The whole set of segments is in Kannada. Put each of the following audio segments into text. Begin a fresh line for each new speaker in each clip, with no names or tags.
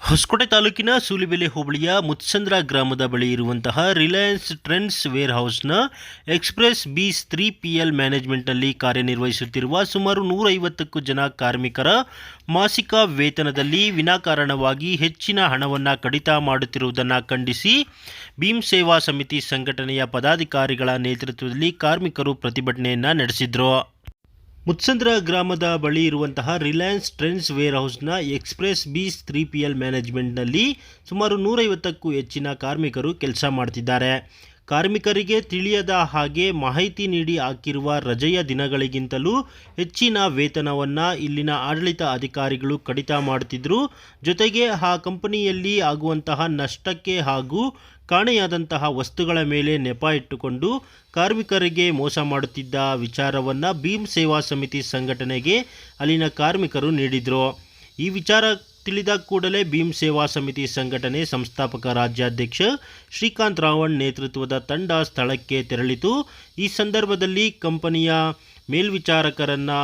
ಹೊಸಕೋಟೆ ತಾಲೂಕಿನ ಸೂಲಿಬೆಲೆ ಹೋಬಳಿಯ ಮುತ್ಸಂದ್ರ ಗ್ರಾಮದ ಬಳಿ ಇರುವಂತಹ ರಿಲಯನ್ಸ್ ಟ್ರೆಂಡ್ಸ್ ವೇರ್ ಹೌಸ್ನ ಎಕ್ಸ್ಪ್ರೆಸ್ ಬೀಸ್ ತ್ರೀ ಪಿ ಎಲ್ ಮ್ಯಾನೇಜ್ಮೆಂಟ್ನಲ್ಲಿ ಕಾರ್ಯನಿರ್ವಹಿಸುತ್ತಿರುವ ಸುಮಾರು ನೂರೈವತ್ತಕ್ಕೂ ಜನ ಕಾರ್ಮಿಕರ ಮಾಸಿಕ ವೇತನದಲ್ಲಿ ವಿನಾಕಾರಣವಾಗಿ ಹೆಚ್ಚಿನ ಹಣವನ್ನು ಕಡಿತ ಮಾಡುತ್ತಿರುವುದನ್ನು ಖಂಡಿಸಿ ಭೀಮ್ ಸೇವಾ ಸಮಿತಿ ಸಂಘಟನೆಯ ಪದಾಧಿಕಾರಿಗಳ ನೇತೃತ್ವದಲ್ಲಿ ಕಾರ್ಮಿಕರು ಪ್ರತಿಭಟನೆಯನ್ನು ನಡೆಸಿದರು. ಮುತ್ಸಂದ್ರ ಗ್ರಾಮದ ಬಳಿ ಇರುವಂತಹ ರಿಲಯನ್ಸ್ ಟ್ರೆಂಡ್ಸ್ ವೇರ್ ಹೌಸ್ನ ಎಕ್ಸ್ಪ್ರೆಸ್ ಬೀಸ್ ತ್ರೀ ಪಿ ಎಲ್ ಮ್ಯಾನೇಜ್ಮೆಂಟ್ನಲ್ಲಿ ಸುಮಾರು ನೂರೈವತ್ತಕ್ಕೂ ಹೆಚ್ಚಿನ ಕಾರ್ಮಿಕರು ಕೆಲಸ ಮಾಡ್ತಿದ್ದಾರೆ. ಕಾರ್ಮಿಕರಿಗೆ ತಿಳಿಯದ ಹಾಗೆ ಮಾಹಿತಿ ನೀಡಿ ಹಾಕಿರುವ ರಜೆಯ ದಿನಗಳಿಗಿಂತಲೂ ಹೆಚ್ಚಿನ ವೇತನವನ್ನು ಇಲ್ಲಿನ ಆಡಳಿತ ಅಧಿಕಾರಿಗಳು ಕಡಿತ ಮಾಡುತ್ತಿದ್ದರು ಜೊತೆಗೆ ಆ ಕಂಪನಿಯಲ್ಲಿ ಆಗುವಂತಹ ನಷ್ಟಕ್ಕೆ ಹಾಗೂ ಕಾಣೆಯಾದಂತಹ ವಸ್ತುಗಳ ಮೇಲೆ ನೆಪ ಇಟ್ಟುಕೊಂಡು ಕಾರ್ಮಿಕರಿಗೆ ಮೋಸ ಮಾಡುತ್ತಿದ್ದ ವಿಚಾರವನ್ನು ಭೀಮ್ ಸೇವಾ ಸಮಿತಿ ಸಂಘಟನೆಗೆ ಅಲ್ಲಿನ ಕಾರ್ಮಿಕರು ನೀಡಿದರು. ಈ ವಿಚಾರ ತಿಳಿದ ಕೂಡಲೇ ಭೀಮ್ ಸೇವಾ ಸಮಿತಿ ಸಂಘಟನೆ ಸಂಸ್ಥಾಪಕ ರಾಜ್ಯಾಧ್ಯಕ್ಷ ಶ್ರೀಕಾಂತ್ ರಾವಣ್ ನೇತೃತ್ವದ ತಂಡ ಸ್ಥಳಕ್ಕೆ ತೆರಳಿತು. ಈ ಸಂದರ್ಭದಲ್ಲಿ ಕಂಪನಿಯ ಮೇಲ್ವಿಚಾರಕರನ್ನು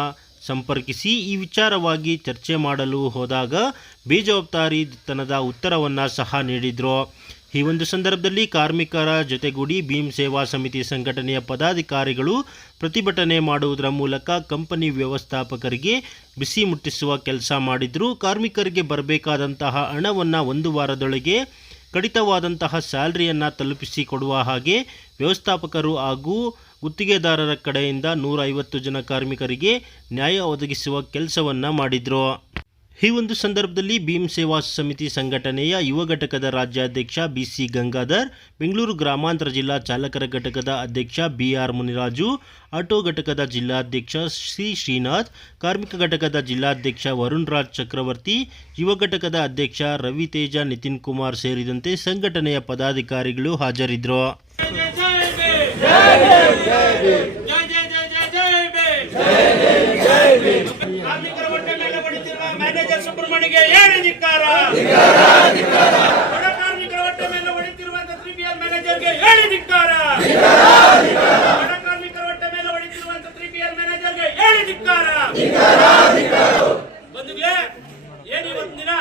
ಸಂಪರ್ಕಿಸಿ ಈ ವಿಚಾರವಾಗಿ ಚರ್ಚೆ ಮಾಡಲು ಹೋದಾಗ ಬೇಜವಾಬ್ದಾರಿತನದ ಉತ್ತರವನ್ನು ಸಹ ನೀಡಿದರು. ಈ ಒಂದು ಸಂದರ್ಭದಲ್ಲಿ ಕಾರ್ಮಿಕರ ಜೊತೆಗೂಡಿ ಭೀಮ್ ಸೇವಾ ಸಮಿತಿ ಸಂಘಟನೆಯ ಪದಾಧಿಕಾರಿಗಳು ಪ್ರತಿಭಟನೆ ಮಾಡುವುದರ ಮೂಲಕ ಕಂಪನಿ ವ್ಯವಸ್ಥಾಪಕರಿಗೆ ಬಿಸಿ ಮುಟ್ಟಿಸುವ ಕೆಲಸ ಮಾಡಿದ್ರು. ಕಾರ್ಮಿಕರಿಗೆ ಬರಬೇಕಾದಂತಹ ಹಣವನ್ನು ಒಂದು ವಾರದೊಳಗೆ ಕಡಿತವಾದಂತಹ ಸ್ಯಾಲ್ರಿಯನ್ನು ತಲುಪಿಸಿ ಕೊಡುವ ಹಾಗೆ ವ್ಯವಸ್ಥಾಪಕರು ಹಾಗೂ ಗುತ್ತಿಗೆದಾರರ ಕಡೆಯಿಂದ ನೂರ ಐವತ್ತು ಜನ ಕಾರ್ಮಿಕರಿಗೆ ನ್ಯಾಯ ಒದಗಿಸುವ ಕೆಲಸವನ್ನು ಮಾಡಿದರು. ಈ ಒಂದು ಸಂದರ್ಭದಲ್ಲಿ ಭೀಮ್ ಸೇವಾ ಸಮಿತಿ ಸಂಘಟನೆಯ ಯುವ ಘಟಕದ ರಾಜ್ಯಾಧ್ಯಕ್ಷ ಬಿಸಿ ಗಂಗಾಧರ್, ಬೆಂಗಳೂರು ಗ್ರಾಮಾಂತರ ಜಿಲ್ಲಾ ಚಾಲಕರ ಘಟಕದ ಅಧ್ಯಕ್ಷ ಬಿಆರ್ ಮುನಿರಾಜು, ಆಟೋ ಘಟಕದ ಜಿಲ್ಲಾಧ್ಯಕ್ಷ ಸಿ ಶ್ರೀನಾಥ್, ಕಾರ್ಮಿಕ ಘಟಕದ ಜಿಲ್ಲಾಧ್ಯಕ್ಷ ವರುಣ್ ರಾಜ್ ಚಕ್ರವರ್ತಿ, ಯುವ ಘಟಕದ ಅಧ್ಯಕ್ಷ ರವಿತೇಜ, ನಿತಿನ್ ಕುಮಾರ್ ಸೇರಿದಂತೆ ಸಂಘಟನೆಯ ಪದಾಧಿಕಾರಿಗಳು ಹಾಜರಿದ್ದರು.
ಜೈ ಜೈ ಜೈ ಜೈ ಜೈ ಬೇ ಕಾರ್ಮಿಕರ ಹೊಟ್ಟೆ ಮೇಲೆ ಹೊಡಿತಿರುವ ಮ್ಯಾನೇಜರ್ ಸುಬ್ರಹ್ಮಣ್ಯಗೆ ಏನು ಧಿಕ್ಕಾರ? ಬಡ ಕಾರ್ಮಿಕರ ಹೊಟ್ಟೆ ಮೇಲೆ ಹೊಡಿತಿರುವಂತಹ ತ್ರೀ ಮ್ಯಾನೇಜರ್ಗೆ ಏನು ಧಿಕ್ಕಾರ? ಬಡ ಕಾರ್ಮಿಕರ ಹೊಟ್ಟೆ ಮೇಲೆ ಹೊಡಿತಿರುವಂತಹ ತ್ರೀ ಮ್ಯಾನೇಜರ್ಗೆ ಏನೇ ಧಿಕ್ಕಾರ? ಬಂಧುಗಳೇ, ಏನು ಇವತ್ತು ದಿನ?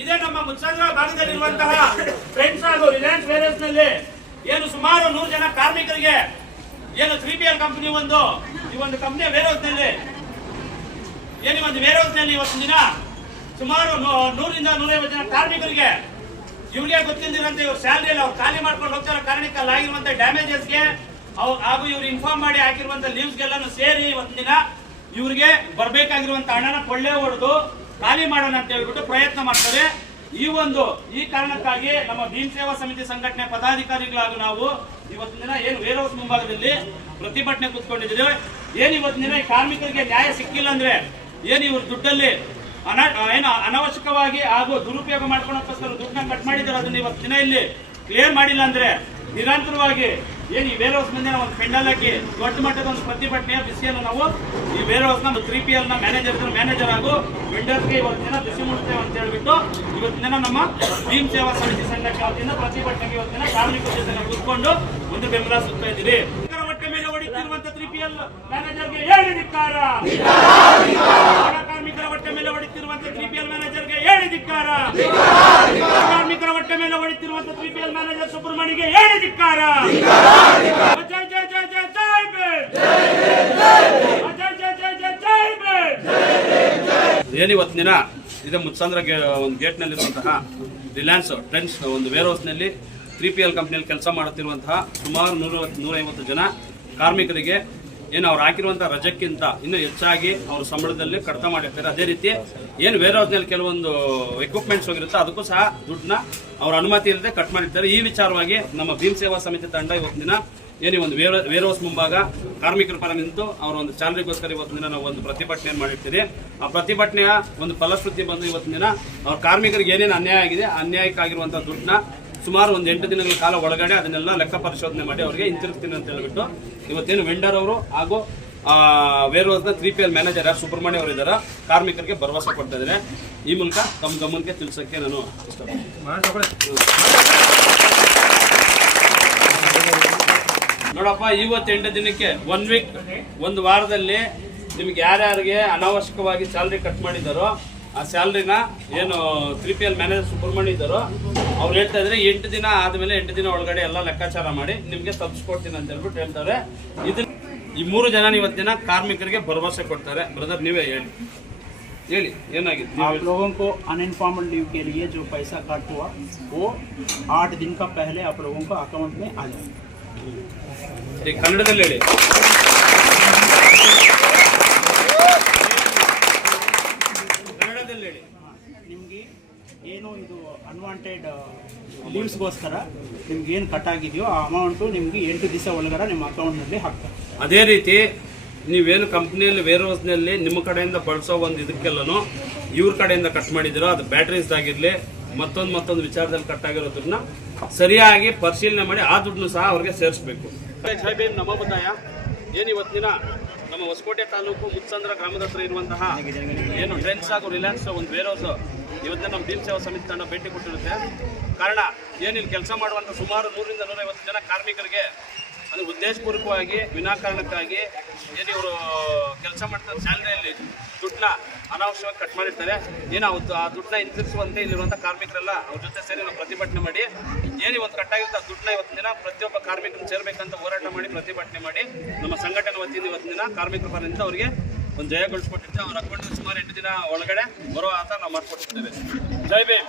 ಇದೇ ನಮ್ಮ ಮುತ್ಸಂದ್ರ ಭಾಗದಲ್ಲಿರುವಂತಹ ಫ್ರೆಂಡ್ಸ್ ಹಾಗೂ ರಿಲಯನ್ಸ್ ವೇರಿಯಸ್ನಲ್ಲಿ ಏನು ಸುಮಾರು ನೂರು ಜನ ಕಾರ್ಮಿಕರಿಗೆ ಏನು ತ್ರೀ ಪಿ ಎಲ್ ಕಂಪನಿ ಒಂದು, ಈ ಒಂದು ಕಂಪ್ನಿಯ ವೇರ್ ಹೌಸ್ನಲ್ಲಿ, ಏನು ಒಂದು ವೇರ್ಹೌಸ್ನಲ್ಲಿ ಇವತ್ತು ದಿನ ಸುಮಾರು ನೂರಿಂದ ನೂರೈವತ್ತು ಜನ ಕಾರ್ಮಿಕರಿಗೆ ಇವ್ರಿಗೆ ಗೊತ್ತಿಲ್ಲದಿರಂತೆ ಇವ್ರ ಸ್ಯಾಲರಿ ಎಲ್ಲ ಅವ್ರು ಖಾಲಿ ಮಾಡ್ಕೊಂಡು ಹೋಗ್ತಾರೋ ಕಾರಣಕ್ಕೆ ಆಗಿರುವಂತ ಡ್ಯಾಮೇಜಸ್ಗೆ ಅವ್ರು ಹಾಗೂ ಇವ್ರು ಇನ್ಫಾರ್ಮ್ ಮಾಡಿ ಹಾಕಿರುವಂತ ಲೀವ್ಸ್ಗೆಲ್ಲಾನು ಸೇರಿ ಒಂದಿನ ದಿನ ಇವ್ರಿಗೆ ಬರ್ಬೇಕಾಗಿರುವಂತ ಹಣನ ಕೊಳ್ಳೆ ಹೊಡೆದು ಖಾಲಿ ಮಾಡೋಣ ಅಂತ ಹೇಳ್ಬಿಟ್ಟು ಪ್ರಯತ್ನ ಮಾಡ್ತಾರೆ. ಈ ಒಂದು ಈ ಕಾರಣಕ್ಕಾಗಿ ನಮ್ಮ ಭೀಮ್ ಸೇವಾ ಸಮಿತಿ ಸಂಘಟನೆ ಪದಾಧಿಕಾರಿಗಳಾಗಿ ನಾವು ಇವತ್ತಿನ ದಿನ ಏನು ವೇರ್ ಹೌಸ್ ಮುಂಭಾಗದಲ್ಲಿ ಪ್ರತಿಭಟನೆ ಕೂತ್ಕೊಂಡಿದ್ದೀವಿ. ಏನು ಇವತ್ತಿನ ದಿನ ಕಾರ್ಮಿಕರಿಗೆ ನ್ಯಾಯ ಸಿಕ್ಕಿಲ್ಲ ಅಂದ್ರೆ ಏನು ಇವ್ರ ದುಡ್ಡಲ್ಲಿ ಅನ ಏನು, ಅನವಶ್ಯಕವಾಗಿ ಹಾಗೂ ದುರುಪಯೋಗ ಮಾಡ್ಕೊಳಕ್ಕೋಸ್ಕರ ದುಡ್ಡನ್ನ ಕಟ್ ಮಾಡಿದ್ದಾರೆ. ಅದನ್ನ ಇವತ್ತು ದಿನ ಇಲ್ಲಿ ಕ್ಲಿಯರ್ ಮಾಡಿಲ್ಲ ಅಂದ್ರೆ ನಿರಂತರವಾಗಿ ಏನು ಈ ವೇರ್ ಹೌಸ್ ಮುಂದೆ ಒಂದು ಪೆಂಡಲ್ ಹಾಕಿ ದೊಡ್ಡ ಮಟ್ಟದ ಒಂದು ಪ್ರತಿಭಟನೆಯ ಬಿಸಿಯನ್ನು ನಾವು ಈ ವೇರ್ ಹೌಸ್ನ ತ್ರೀ ಪಿ ಎಲ್ನ ಮ್ಯಾನೇಜರ್ ಮ್ಯಾನೇಜರ್ ಹಾಗೂ ಇವತ್ತು ದಿನ ಬಿಸಿ ಮುಡ್ತೇವೆ ಅಂತ ಹೇಳ್ಬಿಟ್ಟು ಇವತ್ತಿನ ದಿನ ನಮ್ಮ ಭೀಮ್ ಸೇವಾ ಸಮಿತಿ ಸಂಘಟನೆ ವತಿಯಿಂದ ಪ್ರತಿಭಟನೆಗೆ ಇವತ್ತಿನ ಕಾರ್ಮಿಕ ಜೊತೆ ಕೂತ್ಕೊಂಡು ಒಂದು ಬೆಂಬಲ ಸುತ್ತಾ ಇದ್ದೀವಿ ಮಟ್ಟ ಮೇಲೆ ಹೊಡಿತಿರುವಂತ ತ್ರೀ ಪಿ ಎಲ್ ಮ್ಯಾನೇಜರ್ಗೆ ಹೇಳಿ ಧಿಕ್ಕಾರ ಬಡ ಕಾರ್ಮಿಕರ ಹೊಟ್ಟೆ ಮೇಲೆ ಹೊಡಿತಿರುವಂತ ತ್ರೀ ಪಿ ಎಲ್ ಮ್ಯಾನೇಜರ್ಗೆ ಹೇಳಿ ಧಿಕ್ಕಾರ. ಕಾರ್ಮಿಕರ ಹೊಟ್ಟೆ ಮೇಲೆ ಹೊಡಿತಿರುವಂತಹ ತ್ರೀ ಪಿ ಎಲ್ ಮ್ಯಾನೇಜರ್ ಸುಬ್ರಹ್ಮಣ್ಯಗೆ ಹೇಳಿ ಧಿಕ್ಕಾರ. ಜೈ ಜೈ ಜೈ ಜೈ ಜೈ ಬೇಡ್ ಜೈ ಜೈ ಜೈ ಜೈ ಜೈ ಬೇಡ್
ಏನು ಇವತ್ತು ದಿನ? ಇದೆ ಮುತ್ಸಂದ್ರ ಗೇ ಒಂದು ಗೇಟ್ನಲ್ಲಿರುವಂತಹ ರಿಲಯನ್ಸ್ ಟ್ರೆಂಡ್ಸ್ ಒಂದು ವೇರ್ ಹೌಸ್ನಲ್ಲಿ ತ್ರೀ ಪಿ ಎಲ್ ಕಂಪ್ನಿಯಲ್ಲಿ ಕೆಲಸ ಮಾಡುತ್ತಿರುವಂತಹ ಸುಮಾರು ನೂರ ನೂರೈವತ್ತು ಜನ ಕಾರ್ಮಿಕರಿಗೆ ಏನು ಅವ್ರು ಹಾಕಿರುವಂತಹ ರಜಕ್ಕಿಂತ ಇನ್ನೂ ಹೆಚ್ಚಾಗಿ ಅವ್ರ ಸಂಬಳದಲ್ಲಿ ಕಡಿತ ಮಾಡಿರ್ತಾರೆ. ಅದೇ ರೀತಿ ಏನು ವೇರ್ ಹೌಸ್ನಲ್ಲಿ ಕೆಲವೊಂದು ಎಕ್ವಿಪ್ಮೆಂಟ್ಸ್ ಹೋಗಿರುತ್ತೆ ಅದಕ್ಕೂ ಸಹ ದುಡ್ಡನ್ನ ಅವ್ರ ಅನುಮತಿ ಇಲ್ಲದೆ ಕಟ್ ಮಾಡಿರ್ತಾರೆ. ಈ ವಿಚಾರವಾಗಿ ನಮ್ಮ ಭೀಮ್ ಸೇವಾ ಸಮಿತಿ ತಂಡ ಇವತ್ತಿನ ದಿನ ಏನು ಒಂದು ವೇರ್ ವೇರ್ ಹೌಸ್ ಮುಂಭಾಗ ಕಾರ್ಮಿಕರ ಪರ ನಿಂತು ಅವರ ಒಂದು ಚಾಲರಿಗೋಸ್ಕರ ಇವತ್ತಿನ ದಿನ ನಾವು ಒಂದು ಪ್ರತಿಭಟನೆಯನ್ನು ಮಾಡಿರ್ತೀವಿ ಆ ಪ್ರತಿಭಟನೆಯ ಒಂದು ಫಲಶ್ರುತಿ ಬಂದು ಇವತ್ತಿನ ದಿನ ಅವ್ರ ಕಾರ್ಮಿಕರಿಗೆ ಏನೇನು ಅನ್ಯಾಯ ಆಗಿದೆ ಅನ್ಯಾಯಕ್ಕಾಗಿರುವಂಥ ದುಡ್ಡನ್ನ ಸುಮಾರು ಒಂದು ಎಂಟು ದಿನಗಳ ಕಾಲ ಒಳಗಡೆ ಅದನ್ನೆಲ್ಲ ಲೆಕ್ಕ ಪರಿಶೋಧನೆ ಮಾಡಿ ಅವರಿಗೆ ಹಿಂತಿರುಗ್ತೀನಿ ಅಂತ ಹೇಳ್ಬಿಟ್ಟು ಇವತ್ತೇನು ವೆಂಡರ್ ಅವರು ಹಾಗೂ ವೇರ್ ಹೌಸ್ನ ತ್ರೀ ಪಿ ಎಲ್ ಮ್ಯಾನೇಜರ್ ಯಾರು ಸುಬ್ರಹ್ಮಣ್ಯ ಅವರು ಇದ್ದಾರೆ ಕಾರ್ಮಿಕರಿಗೆ ಭರವಸೆ ಕೊಡ್ತಾ ಇದ್ದಾರೆ ಈ ಮೂಲಕ ತಮ್ಮ ಗಮನಕ್ಕೆ ತಿಳಿಸೋಕ್ಕೆ ನಾನು ನೋಡಪ್ಪ ಇವತ್ತು ಎಂಟು ದಿನಕ್ಕೆ ಒನ್ ವೀಕ್ ಒಂದು ವಾರದಲ್ಲಿ ನಿಮ್ಗೆ ಯಾರ್ಯಾರಿಗೆ ಅನಾವಶ್ಯಕವಾಗಿ ಸ್ಯಾಲ್ರಿ ಕಟ್ ಮಾಡಿದಾರೋ
ಆ ಸ್ಯಾಲ್ರಿನ ಏನು three P L manager Subrahmanya ಇದ್ದಾರೋ ಅವ್ರು ಹೇಳ್ತಾ ಇದ್ರೆ ಎಂಟು ದಿನ ಆದಮೇಲೆ ಎಂಟು ದಿನ ಒಳಗಡೆ ಎಲ್ಲ ಲೆಕ್ಕಾಚಾರ ಮಾಡಿ ನಿಮಗೆ ತಪ್ಪಿಸ್ಕೊಡ್ತೀನಿ ಅಂತ ಹೇಳ್ಬಿಟ್ಟು ಹೇಳ್ತಾರೆ ಇದನ್ನ ಈ ಮೂರು ಜನ ಇವತ್ತಿನ ಕಾರ್ಮಿಕರಿಗೆ ಭರವಸೆ ಕೊಡ್ತಾರೆ ಬ್ರದರ್ ನೀವೇ ಹೇಳಿ ಹೇಳಿ ಏನಾಗಿದೆ ನೀವ್
आप
ಹೇಳಿ.
लोगों को अनइन्फॉर्मल लीव के लिए जो पैसा कट हुआ वो आठ दिन का पहले आप लोगों को अकाउंट में आ जाएगा
ಈ ಕನ್ನಡದಲ್ಲಿ ಹೇಳಿ
ಏನು ಇದು ಅನ್ವಾಂಟೆಡ್ ಲೀವ್ಸ್ಗೋಸ್ಕರ ನಿಮ್ಗೆ ಏನು ಕಟ್ ಆಗಿದೆಯೋ ಆ ಅಮೌಂಟು ನಿಮಗೆ ಎಂಟು ದಿವಸ ಒಳಗಡೆ ನಿಮ್ಮ ಅಕೌಂಟ್ನಲ್ಲಿ ಹಾಕ್ತಾರೆ.
ಅದೇ ರೀತಿ ನೀವೇನು ಕಂಪ್ನಿಯಲ್ಲಿ ವೇರ್ ಹೌಸ್ನಲ್ಲಿ ನಿಮ್ಮ ಕಡೆಯಿಂದ ಬಳಸೋ ಒಂದು ಇದಕ್ಕೆಲ್ಲನು ಇವ್ರ ಕಡೆಯಿಂದ ಕಟ್ ಮಾಡಿದಿರೋ ಅದು ಬ್ಯಾಟ್ರೀಸ್ದಾಗಿರಲಿ ಮತ್ತೊಂದು ಮತ್ತೊಂದು ವಿಚಾರದಲ್ಲಿ ಕಟ್ ಆಗಿರೋದನ್ನ ಸರಿಯಾಗಿ ಪರಿಶೀಲನೆ ಮಾಡಿ ಆ ದುಡ್ಡನ್ನು ಸಹ ಅವ್ರಿಗೆ ಸೇರಿಸ್ಬೇಕು. ಜೈ ಏನು ನಮೋ ಬುದ್ಧಾಯ ಏನು ಇವತ್ತಿನ ನಮ್ಮ ಹೊಸಕೋಟೆ ತಾಲೂಕು ಮುತ್ಸಂದ್ರ ಗ್ರಾಮದ ಹತ್ರ ಇರುವಂತಹ ಏನು ಟ್ರೆಂಡ್ಸ್ ಹಾಗೂ ರಿಲಯನ್ಸ್ ಒಂದು ವೇರ್ ಹೌಸ್ ಇವತ್ತಿನ ನಮ್ಮ ಭೀಮ್ ಸೇವಾ ಸಮಿತಿ ತಂಡ ಭೇಟಿ ಕೊಟ್ಟಿರುತ್ತೆ. ಕಾರಣ, ಏನಿಲ್ಲಿ ಕೆಲಸ ಮಾಡುವಂಥ ಸುಮಾರು ನೂರಿಂದ ನೂರೈವತ್ತು ಜನ ಕಾರ್ಮಿಕರಿಗೆ ಅದು ಉದ್ದೇಶಪೂರ್ವಕವಾಗಿ ವಿನಾಕಾರಣಕ್ಕಾಗಿ ಏನು ಇವರು ಕೆಲಸ ಮಾಡ್ತಾರೆ ಸ್ಯಾಲ್ರಿಯಲ್ಲಿ ದುಡ್ಡನ್ನ ಅನಾವಶ್ಯವಾಗಿ ಕಟ್ ಮಾಡಿರ್ತಾರೆ. ಏನು ಆ ದುಡ್ಡನ್ನ ಹಿಂತಿರುಗಿಸುವಂತೆ ಇಲ್ಲಿರುವಂಥ ಕಾರ್ಮಿಕರೆಲ್ಲ ಅವ್ರ ಜೊತೆ ಸೇರಿ ನಾವು ಪ್ರತಿಭಟನೆ ಮಾಡಿ, ಏನು ಇವತ್ತು ಕಟ್ಟಾಗಿರುತ್ತೆ ಆ ದುಡ್ಡನ್ನ ಇವತ್ತಿನ ದಿನ ಪ್ರತಿಯೊಬ್ಬ ಕಾರ್ಮಿಕನ ಸೇರ್ಬೇಕಂತ ಹೋರಾಟ ಮಾಡಿ, ಪ್ರತಿಭಟನೆ ಮಾಡಿ, ನಮ್ಮ ಸಂಘಟನೆ ವತಿಯಿಂದ ಇವತ್ತಿನ ದಿನ ಕಾರ್ಮಿಕರ ಪರದಿಂದ ಅವರಿಗೆ ಒಂದು ಜಯಗೊಳಿಸ್ಕೊಟ್ಟಿರ್ತೀವಿ ಅವ್ರ ಅಕೌಂಟ್ ಸುಮಾರು ಎಂಟು ದಿನ ಒಳಗಡೆ ಬರೋ ಆತ ನಾವು ಮಾಡ್ಕೊಟ್ಟಿರ್ತೇವೆ. ಜೈ ಭೀಮ್.